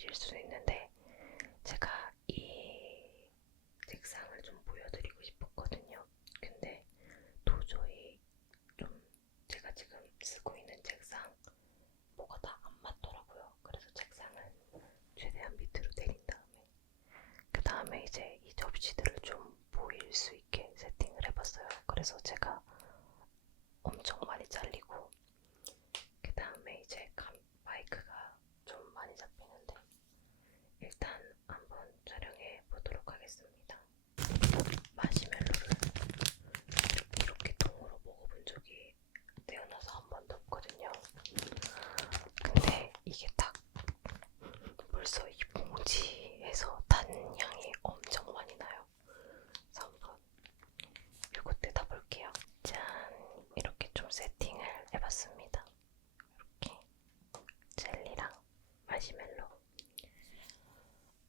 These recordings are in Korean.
보이실 수도 있는데 제가 이 책상을 좀 보여드리고 싶었거든요. 근데 도저히 좀 제가 지금 쓰고 있는 책상 뭐가 다 안 맞더라고요. 그래서 책상은 최대한 밑으로 내린 다음에 그 다음에 이제 이 접시들을 좀 보일 수 있게 세팅을 해봤어요. 그래서 제가 엄청 많이 잘리고 그 다음에 이제 마이크가 좀 많이 잡히는데 일단 한번 촬영해 보도록 하겠습니다. 마시멜로를 이렇게 통으로 먹어본 적이 태어나서 한 번도 없거든요. 근데 이게 딱 벌써 이 봉지에서 단 향이 엄청 많이 나요. 그래서 한번 이거 뜯어볼게요. 짠! 이렇게 좀 세팅을 해봤습니다. 이렇게 젤리랑 마시멜로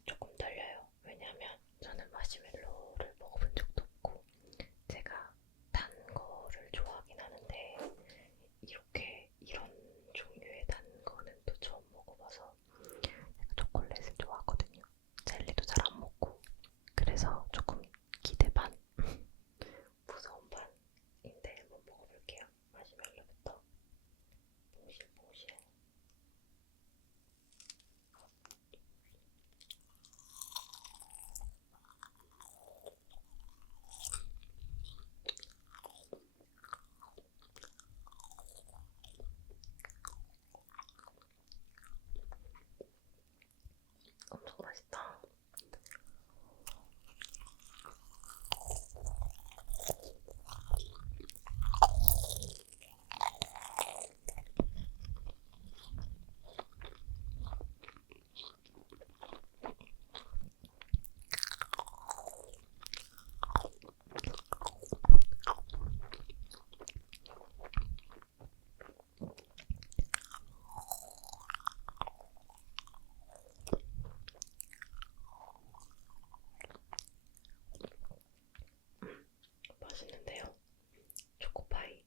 조금 떨려요. 왜냐면 저는 마시멜로를 먹어본 적도 없고 제가 단 거를 좋아하긴 하는데 이렇게 이런 종류의 단 거는 또 처음 먹어봐서 제가 초콜릿을 좋아하거든요. 젤리도 잘 안 먹고 그래서 조금 기대 반 무서운 반인데 한번 먹어볼게요. 마시멜로부터 봉실봉실. 엄청 맛있다. 맛있는데요? 초코파이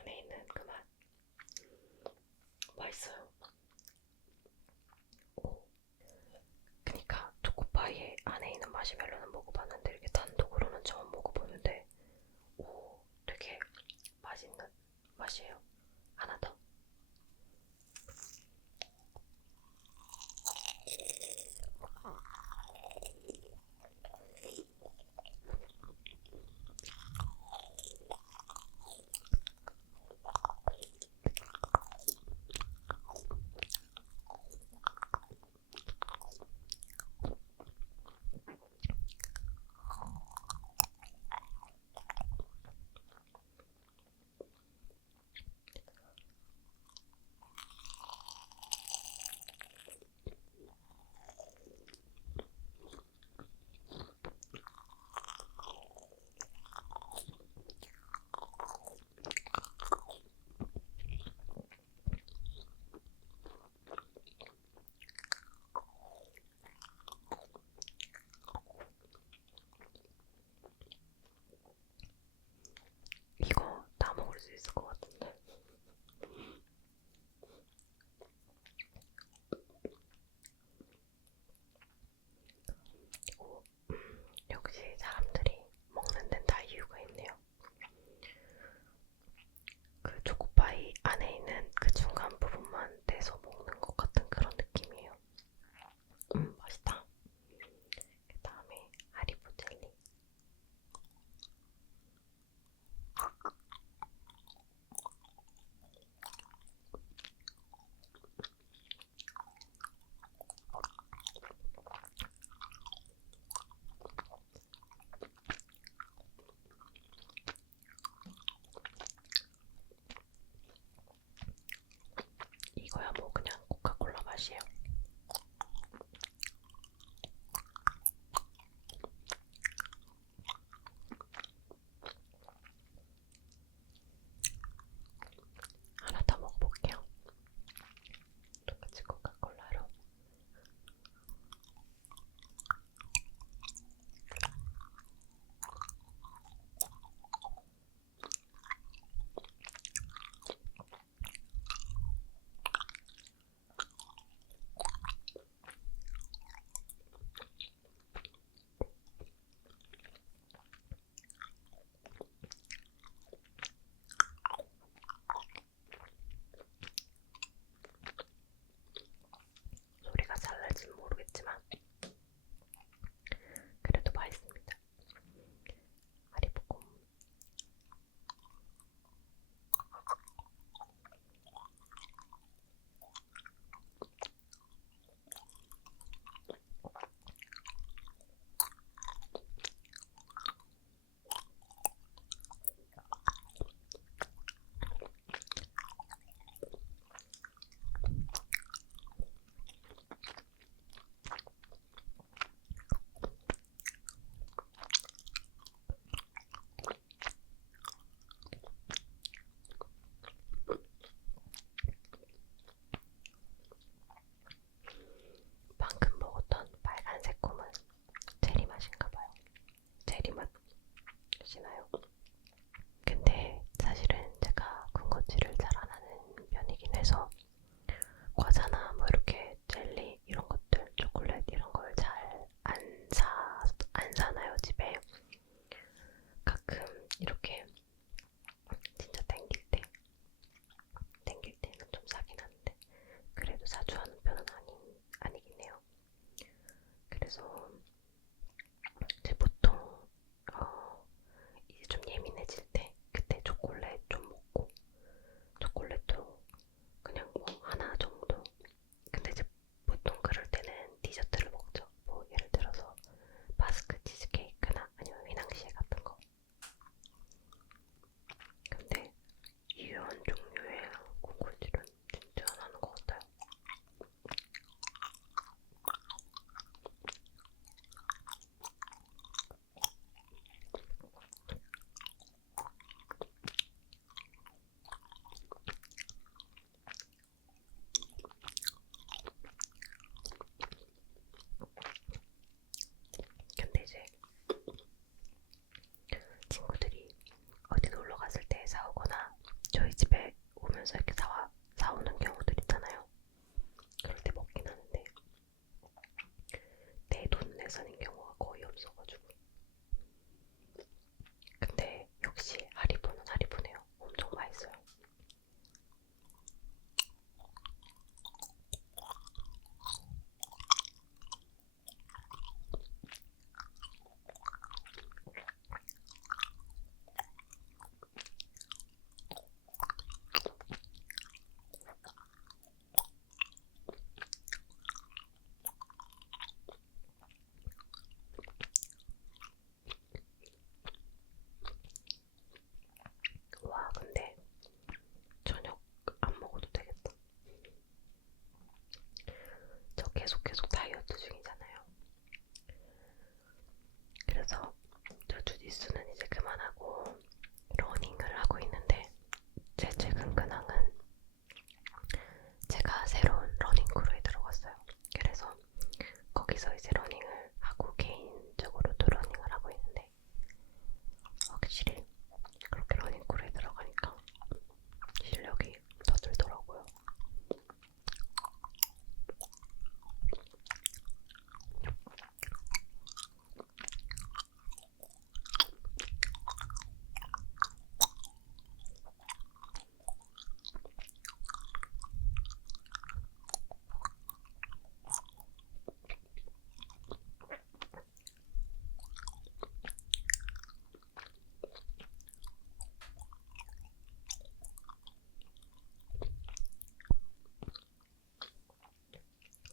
안에 있는 그 맛 맛있어요. 오. 그니까 초코파이 안에 있는 마시멜로는 먹어봤는데 이렇게 단독으로는 처음 먹어보는데 오, 되게 맛있는 맛이에요. 하나 더. 하면서 이렇게 사오는 경우들 있잖아요. 그럴 때 먹긴 하는데 내 돈 내서는 경우가 거의 없어가지고. 근데 역시 하리보는 하리보네요. 엄청 맛있어요. 와, 근데 저녁 안 먹어도 되겠다. 저 계속 다이어트 중이잖아요. 그래서 저 주짓수는 이제 그만하고 러닝을 하고 있는데, 제 최근 근황은 제가 새로운 러닝 크루에 들어갔어요. 그래서 거기서 이제 러닝을 하고 개인적으로도 러닝을 하고 있는데, 확실히 그렇게 러닝 크루에 들어가니까 실력이 더 늘더라고요.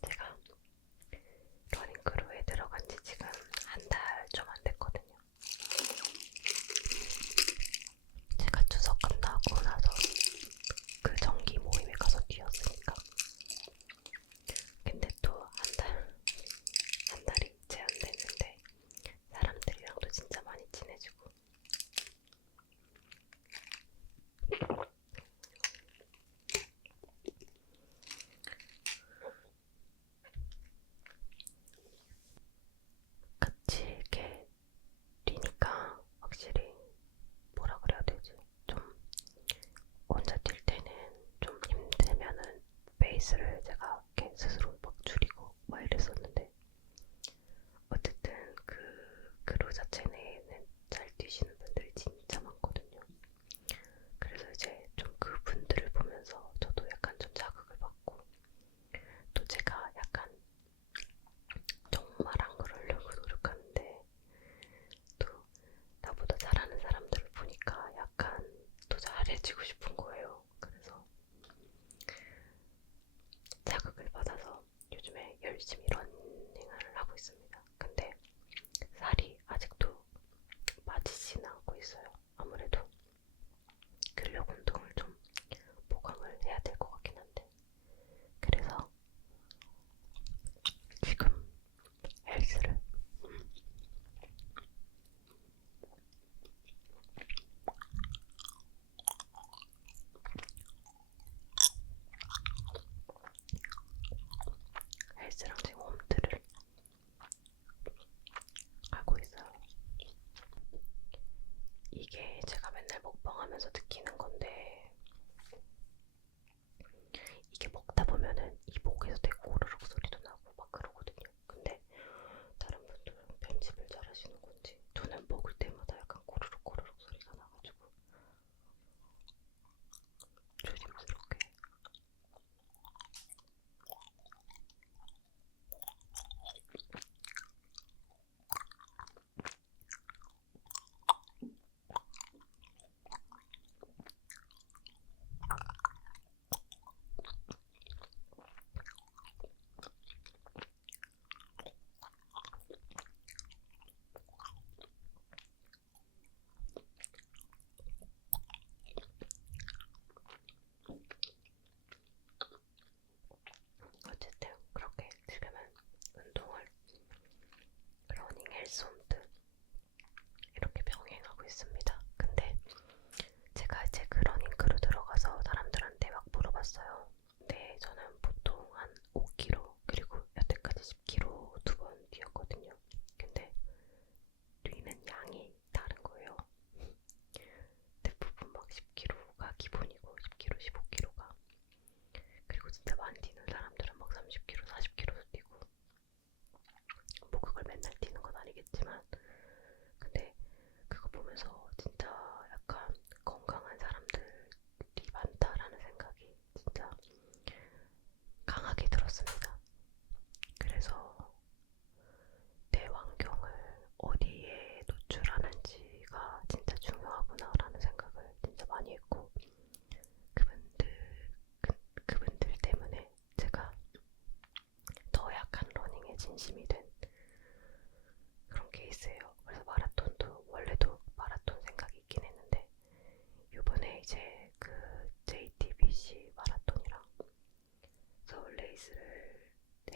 제가 러닝 크루에 들어간 지 지금 한 달 좀 안 됐거든요. 제가 추석 끝나고 나서 그 정기 모임에 가서 뛰었으니까. 근데 또 한 달이 채 안 됐는데 사람들이랑도 진짜 많이 친해지고. 같이 이렇게 뛰니까 확실히 뭐라 그래야 되지? 좀 혼자 뛸 때는 좀 힘들면은 페이스를 제가 이렇게 스스로 막 줄이고 막 이랬었는데, 어쨌든 그 크루 자체 내에는 잘 뛰시는 분들이 진짜 많거든요. 그래서 이제 좀 그분들을 보면서 저도 약간 좀 자극을 받고, 또 제가 약간 정말 안 그러려고 노력하는데 또 나보다 잘하는 사람들을 보니까 약간 더 잘해지고 싶은 거예요. 그래서 자극을 받아서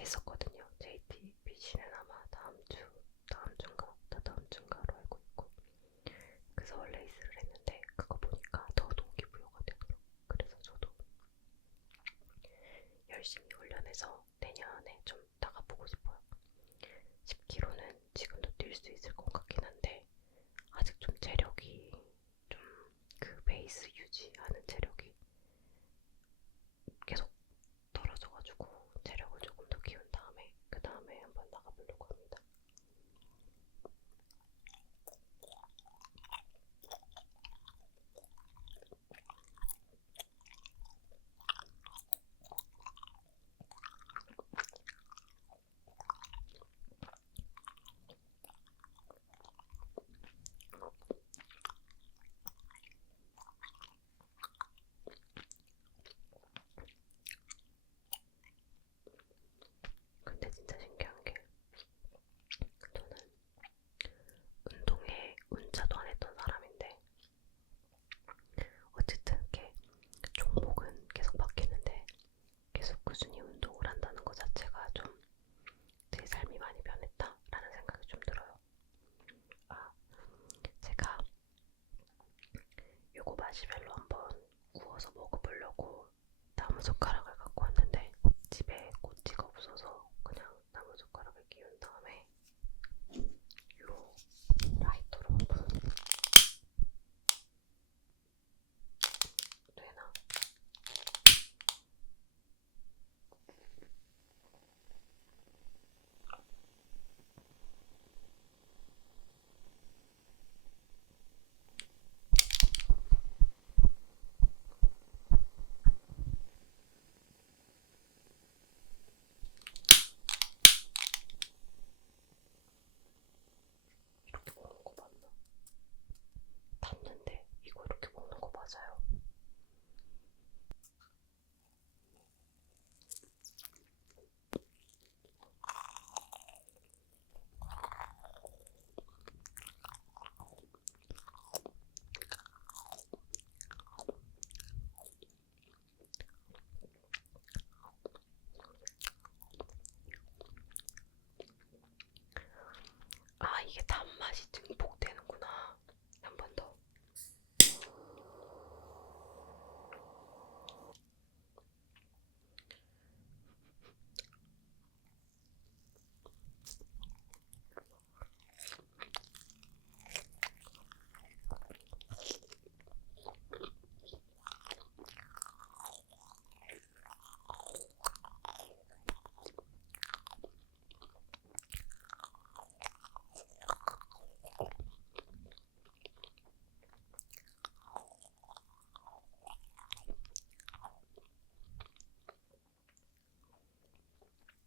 했었거든요. JTBC는 아마 다음 주인가, 다다음 주인가로 알고 있고. 그래서 레이스를 했는데 그거 보니까 더 동기부여가 되더라고요. 그래서 저도 열심히 훈련해서 내년에 좀 나가보고 싶어요. 10km는 지금도 뛸 수 있을 것 같긴 한데 아직 좀 체력이 좀 그 베이스 유지하는 체력이 계속 떨어져가지고 체력을 조금 더 키운 다음에 그 다음에 한번 나가보려고 합니다. 근데 진짜 신기한 게 저는 운동에 운자도 안 했던 사람인데 어쨌든 이렇게 종목은 계속 바뀌는데 계속 꾸준히 운동을 한다는 것 자체가 좀 제 삶이 많이 변했다라는 생각이 좀 들어요. 아, 제가 요거 마시멜로 한번 구워서 먹어보려고 나무젓가락을 갖고 왔는데 집에 꼬치가 없어서 그냥 나무젓가락을 끼운 다음에 요 라이터로 한번 되나? 이렇게 먹는 거 맞나? 닿는데 이거 이렇게 먹는 거 맞아요? 아, 이게 단맛이 증폭되는구나. 한 번 더.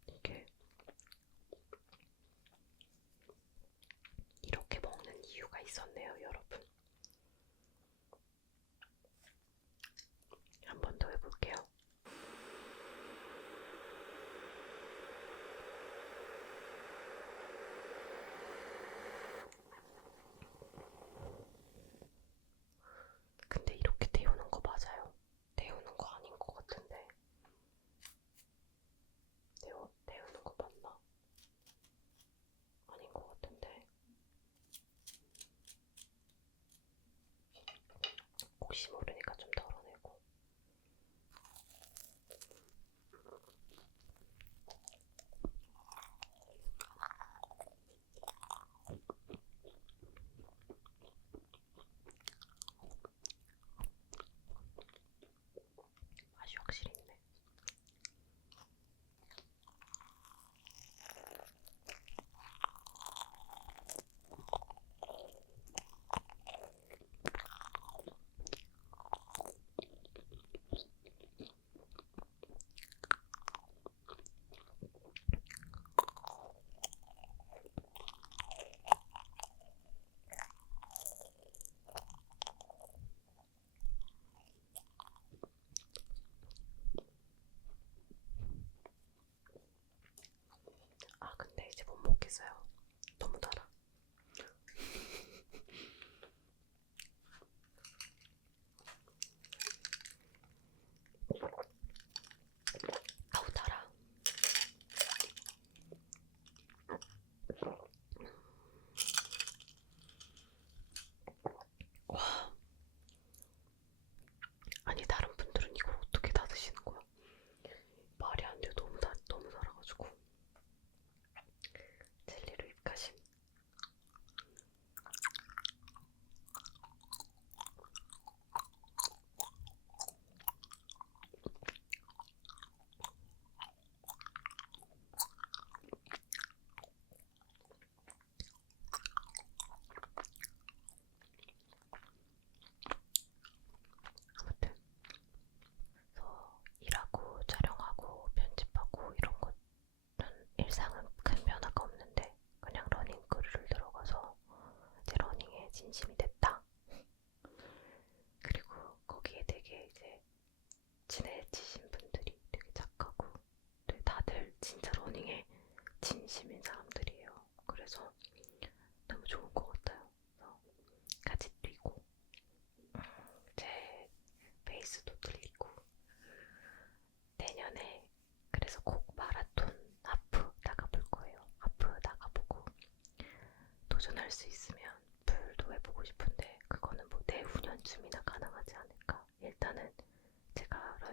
이게 이렇게 먹는 이유가 있었네요, 여러분. 한 번 더 해볼게요. 근데 이렇게 데우는 거 맞아요? 데우는 거 아닌 것 같은데. 데우는 거 맞나? 아닌 것 같은데. 혹시 모르니까 좀 덜어내고. 맛이 확실히 있네. 아, 근데 이제 못 먹겠어요. 너무 달아. 아우, 달아.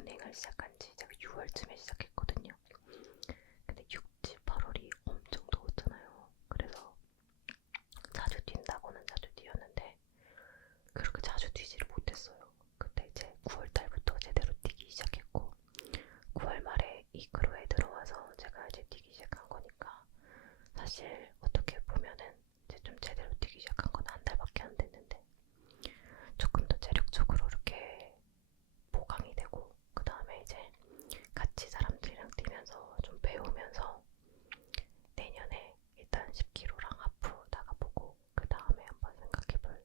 러닝을 시작한 지 제가 6월쯤에 시작했거든요. 근데 6, 7, 8월이 엄청 더웠잖아요. 그래서 자주 뛴다고는 자주 뛰었는데 그렇게 자주 뛰지를 못했어요. 그때 이제 9월 달부터 제대로 뛰기 시작했고 9월 말에 이 크루에 들어와서 제가 이제 뛰기 시작한 거니까 사실 어떻게 보면은 이제 좀 제대로 뛰기 시작한 건 한 달밖에 안 됐는데 조금 더 체력적으로 이렇게 보강이 되고 그 다음에 이제 같이 사람들이랑 뛰면서 좀 배우면서 내년에 일단 10km랑 하프 나가보고 그 다음에 한번 생각해볼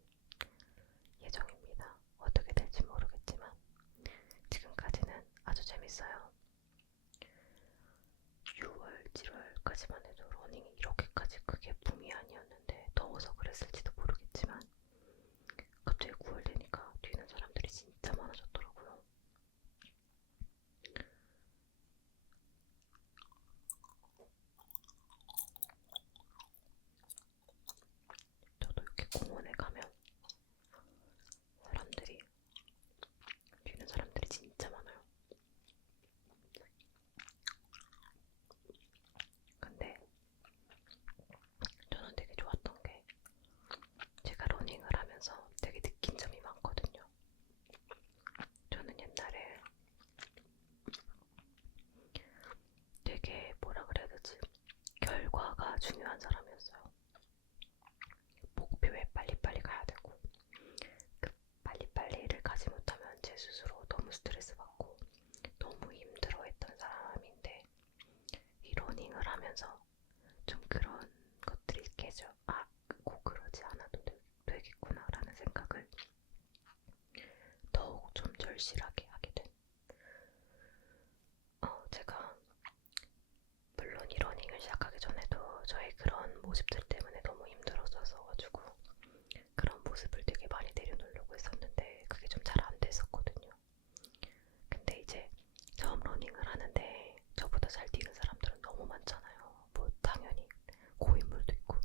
예정입니다. 어떻게 될지 모르겠지만 지금까지는 아주 재밌어요. 6월, 7월까지만 해도 러닝이 이렇게까지 크게 붐이 아니었는데 더워서 그랬을지도 모르겠지만 갑자기 9월 되니까 뛰는 사람들이 진짜 많아졌더라고요. 저도 이렇게 공원에 가면 사람들이 뛰는 사람들이 진짜 많아요. 근데 저는 되게 좋았던 게 제가 러닝을 하면서 되게 느낀 점이 많거든요. 저는 옛날에 되게 뭐라 그래야 되지? 결과가 중요한 사람이었어요. 목표에 빨리빨리 가야 되고 그 빨리빨리를 가지 못하면 제 스스로 너무 스트레스 받고 너무 힘들어했던 사람인데 이 러닝을 하면서 좀 그런 것들이 깨져 꼭 그러지 않아도 되겠구나라는 생각을 더욱 좀 절실하게 하게 된 제가 물론 이 러닝을 시작하기 전에도 저의 그런 모습들 때문에 너무 힘들었어가지고 그런 모습을 되게 많이 내려놓으려고 했었는데 그게 좀 잘 안 됐었거든요. 근데 이제 처음 러닝을 하는데 저보다 잘 뛰는 사람들은 너무 많잖아요. 뭐 당연히 고인물도 있고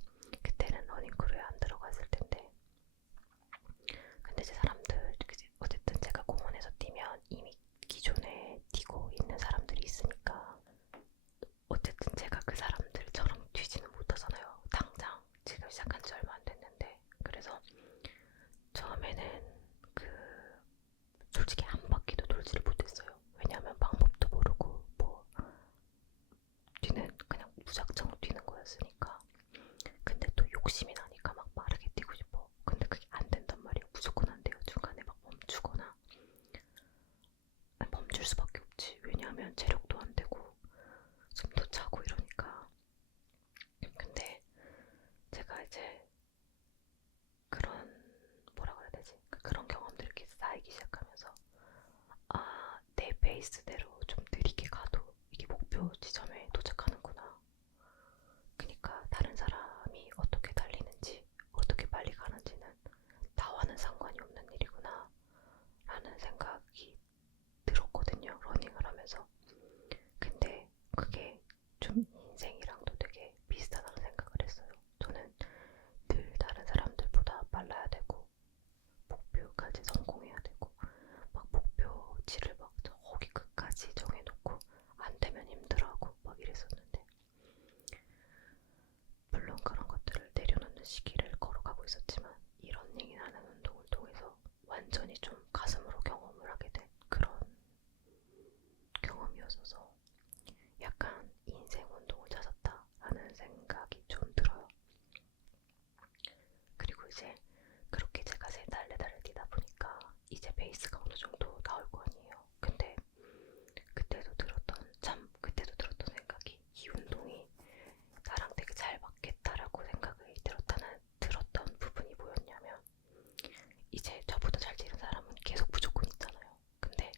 그때는 러닝 크루에 안 들어갔을 텐데 근데 이제 사람들 어쨌든 제가 공원에서 뛰면 이미 기존에 뛰고 있는 사람들이 있으니까 어쨌든 제가 그 사람들처럼 뛰지는 못하잖아요. 당장 지금 시작한 지 얼마 안 됐는데 그래서 처음에는 솔직히 한 바퀴도 돌지를 못했어요. 왜냐하면 방법도 모르고 뭐 그냥 무작정 뛰는 거였으니까. 근데 또 욕심이 나니까 막 빠르게 뛰고 싶어. 근데 그게 안 된단 말이에요. 무조건 안 돼요. 중간에 막 멈추거나 멈출 수밖에 없지. 왜냐하면 체력도 안 되고 숨도 차고 이러니까. 근데 제가 이제 그런 뭐라 그래야 되지? 그런 경험들이 이렇게 쌓이기 시작하면서 내 페이스대로 좀 느리게 가도 이게 목표 지점에 도착하는구나. 그러니까 다른 사람이 어떻게 달리는지 어떻게 빨리 가는지는 나와는 상관이 없는 일이구나 라는 생각이 들었거든요. 러닝을 하면서. 근데 그게 좀 인생이랑도 되게 비슷하다는 생각을 했어요. 저는 늘 다른 사람들보다 빨라야 되고 목표까지 성공해야 되고 막 목표치를 막 저기 끝까지 정해놓고 안 되면 힘들어하고 막 이랬었는데 물론 그런 것들을 내려놓는 시기를 걸어가고 있었지만 이 러닝이라는 운동을 통해서 완전히 좀 가슴으로 경험을 하게 된 그런 경험이었어서 약간 인생 운동을 찾았다라는 생각이 좀 들어요. 그리고 이제 그렇게 제가 3달, 4달을 뛰다 보니까 이제 베이스가 어느 정도 나올 거 아니에요. 근데 그때도 들었던 생각이 이 운동이 나랑 되게 잘 맞겠다라고 생각이 들었던 부분이 뭐였냐면 이제 저보다 잘 뛰는 사람은 계속 무조건 있잖아요. 근데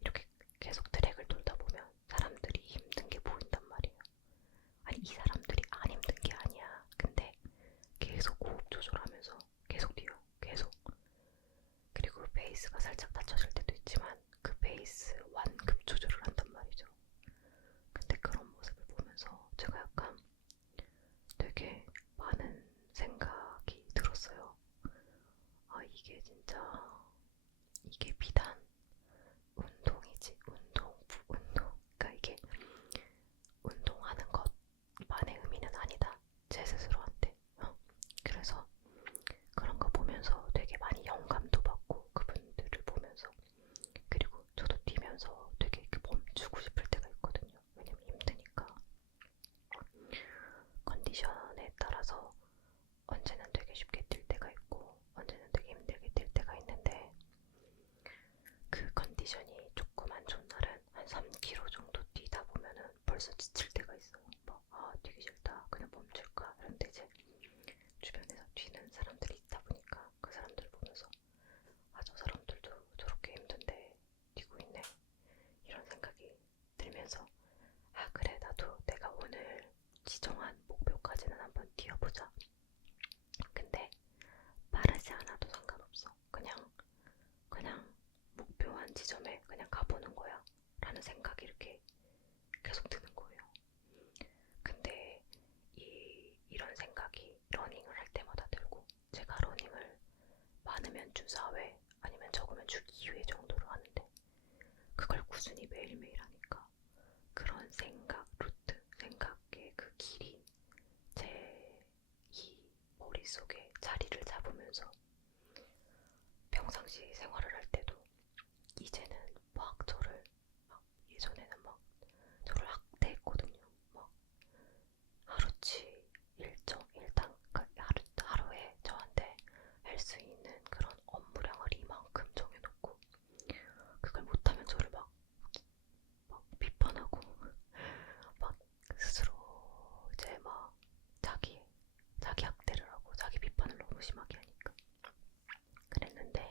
이렇게 계속 트랙을 돌다 보면 사람들이 힘든 게 보인단 말이에요. 아니 이 사람들이 안 힘든 게 아니야. 근데 계속 호흡 조절하면서 계속 뛰어. 계속. 그리고 페이스가 살짝 낮춰질 때도 있지만 그 페이스 완급 조절을 한단 말이죠. 근데 그런 모습을 보면서 제가 약간 되게 많은 생각이 들었어요. 이게 진짜 이게 비단 벌써 지칠 때가 있어요. 막 뛰기 싫다, 그냥 멈출까 이런데 이제 주변에서 뛰는 사람들이 있다 보니까 그 사람들 보면서 저 사람들도 저렇게 힘든데 뛰고 있네 이런 생각이 들면서 그래 나도 내가 오늘 지정한 목표까지는 한번 뛰어보자. 근데 빠르지 않아도 상관없어. 그냥 목표한 지점에 그냥 가보는 거야 라는 생각이 이렇게 계속 드는 거예요. 근데 이런 생각이 러닝을 할 때마다 들고, 제가 러닝을 많으면 주 4회 아니면 적으면 주 2회 정도로 하는데 그걸 꾸준히 매일매일 하니까 그런 생각, 루트, 생각의 그 길이 제 이 머릿속에 자리를 잡으면서 평상시 생활을 할 때도 이제는 막 예전에는 막 저를 학대했거든요. 막 하루치 하루에 저한테 할 수 있는 그런 업무량을 이만큼 정해놓고 그걸 못하면 저를 막 비판하고 막 스스로 이제 막 자기 학대를 하고 자기 비판을 너무 심하게 하니까 그랬는데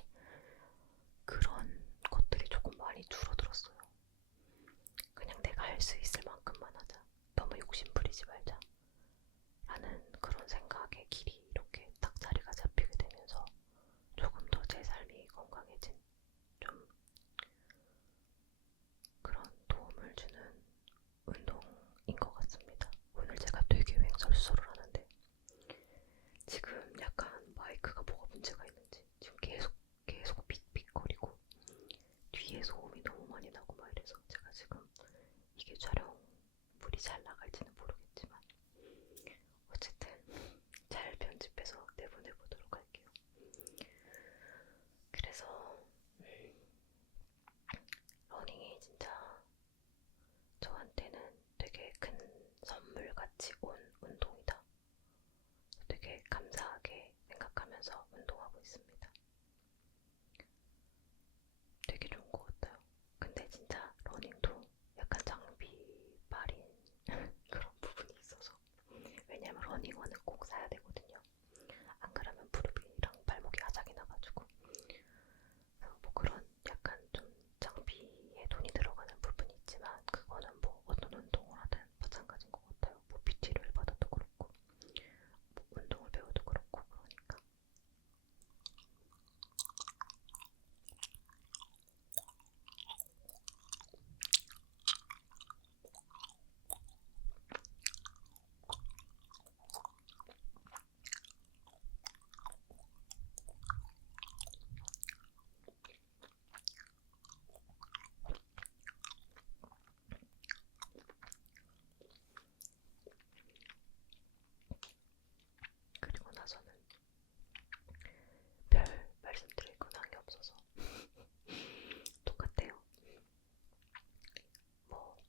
그런 것들이 조금 많이 줄어들었어요. 그냥 내가 할 수 있을 만큼만 하자. 너무 욕심 부리지 말자. 라는 그런 생각의 길이 이렇게 딱 자리가 잡히게 되면서 조금 더 제 삶이 건강해진 좀 그런 도움을 주는 운동인 것 같습니다. 오늘 제가 되게 횡설수설을 하는데 지금 약간 마이크가 뭐가 문제가 있는지 지금 계속 삑삑거리고 뒤에 소음이 너무 많이 나고 막 이래서 제가 지금 이게 촬영물이 잘 나갈지는 모르겠지만 어쨌든 잘 편집해서 내보내보도록 할게요. 그래서 러닝이 진짜 저한테는 되게 큰 선물같이 온 운동이다. 되게 감사하게 생각하면서 운동하고 있습니다. 되게 좋은 것 같아요. 근데 진짜 러닝도 약간 장비발인 그런 부분이 있어서, 왜냐면 러닝화는 꼭 사야 되거든요. 안 그러면 무릎이랑 발목이 아작이 나가지고 뭐 그런 약간 좀 장비에 돈이 들어가는 부분이 있지만 그거는 뭐 어떤 운동을 하든 마찬가지인 것 같아요. 뭐 PT를 받아도 그렇고 뭐 운동을 배워도 그렇고 그러니까. 그리고 나서는 별 말씀드릴 건 한 게 없어서 똑같아요. 뭐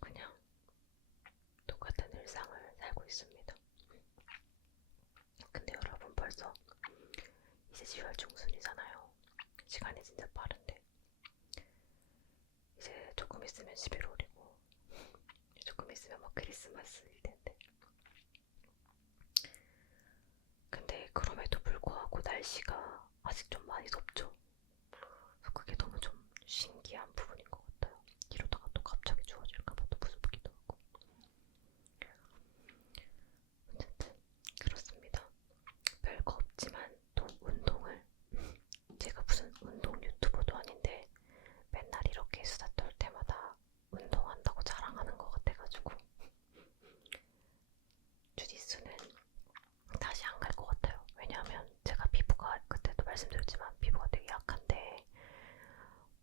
그냥 똑같은 일상을 살고 있습니다. 근데 여러분 벌써 이제 10월 중순이잖아요. 시간이 진짜 빠른데 이제 조금 있으면 11월이고 조금 있으면 막 크리스마스일 텐데, 근데 그럼에도 불구하고 날씨가 아직 좀 많이 덥죠. 그래서 그게 너무 좀 신기한 부분인 것 같아요. 이러다가 또 갑자기 추워질까봐 또 무섭기도 하고. 어쨌든 그렇습니다. 별거 없지만 또 운동을, 제가 무슨 운동 유튜버도 아닌데 맨날 이렇게 수다 떨 때마다 운동한다고 자랑하는 것 같아가지고 주짓수는 다시 안 갈 것 같아요. 왜냐하면 제가 피부가, 그때도 말씀드렸지만 피부가 되게 약한데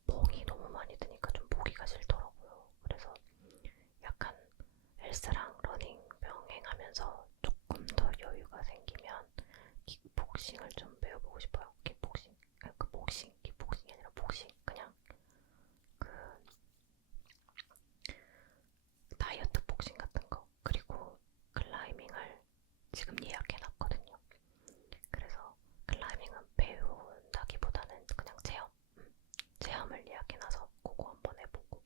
멍이 너무 많이 드니까 좀 보기가 싫더라고요. 그래서 약간 헬스랑 러닝 병행하면서 조금 더 여유가 생기면 킥복싱을 좀 배워보고 싶어요. 킥복싱, 킥복싱이 아니라 복싱, 그냥 그 다이어트 복싱 같은 거. 그리고 클라이밍을 지금 예약해놨거든요. 그래서 클라이밍은 배운다기보다는 그냥 체험을 예약해놔서 그거 한번 해보고,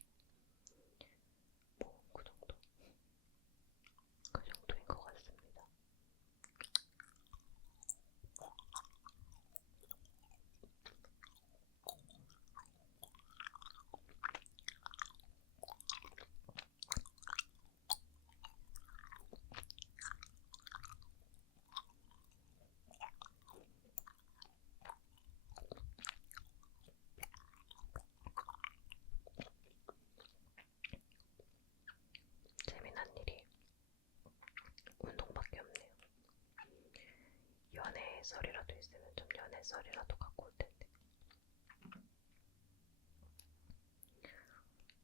썰이라도 갖고 올 텐데.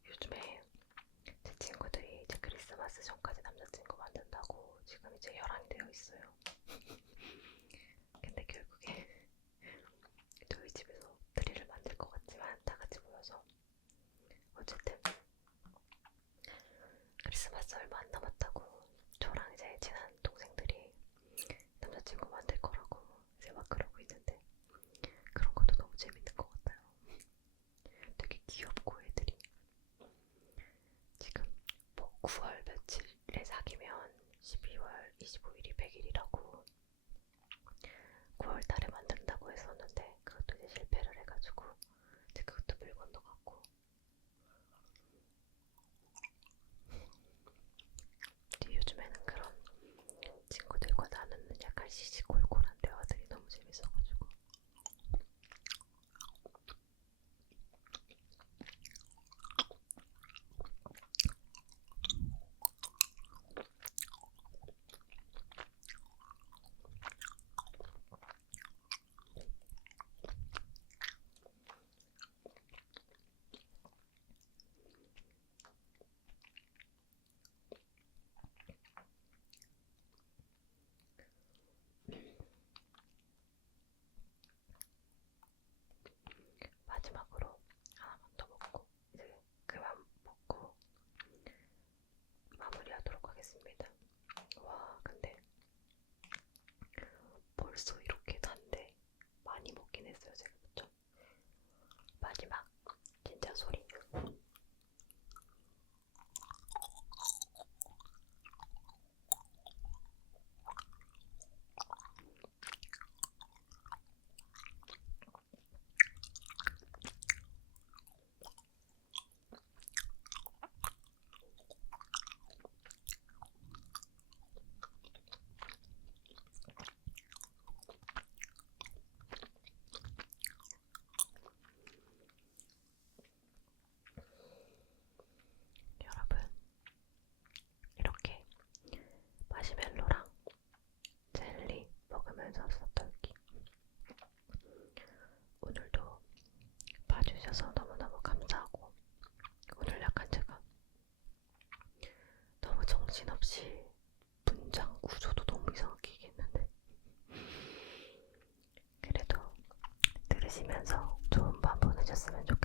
요즘에 제 친구들이 이제 크리스마스 전까지 남자친구 만든다고 지금 이제 혈안이 되어 있어요. 근데 결국에 저희 집에서 트리를 만들 것 같지만 다 같이 모여서 어쨌든 크리스마스 얼마 안 남았다고 저랑 이제 친한 동생들이 남자친구 만들 거라고 이제 막 그러고 있는데 그런 것도 너무 재밌는 것 같아요. 되게 귀엽고 애들이 지금 뭐 9월 며칠에 사귀면 12월 25일이 100일이라고 9월 달에 만든다고 했었는데 그것도 이제 실패를 해가지고 이제 그것도 물 건너갔고 요즘에는 그런 친구들과 나누는 약간 시시콜콜한 대화들이 너무 재밌어가지고 마지막으로 하나만 더 먹고 이제 그만 먹고 마무리하도록 하겠습니다. 와 근데 벌써 이렇게 단데 많이 먹긴 했어요 제가. 그쵸? 마지막 진짜 소리 여러분 이렇게 마시멜로랑 젤리 먹으면서 서툴기 오늘도 봐주셔서 너무너무 감사하고 오늘 약간 제가 너무 정신없이 문장 구조도 너무 이상하게 얘기했는데 그래도 들으시면서 좋은 밤 보내셨으면 좋겠어요.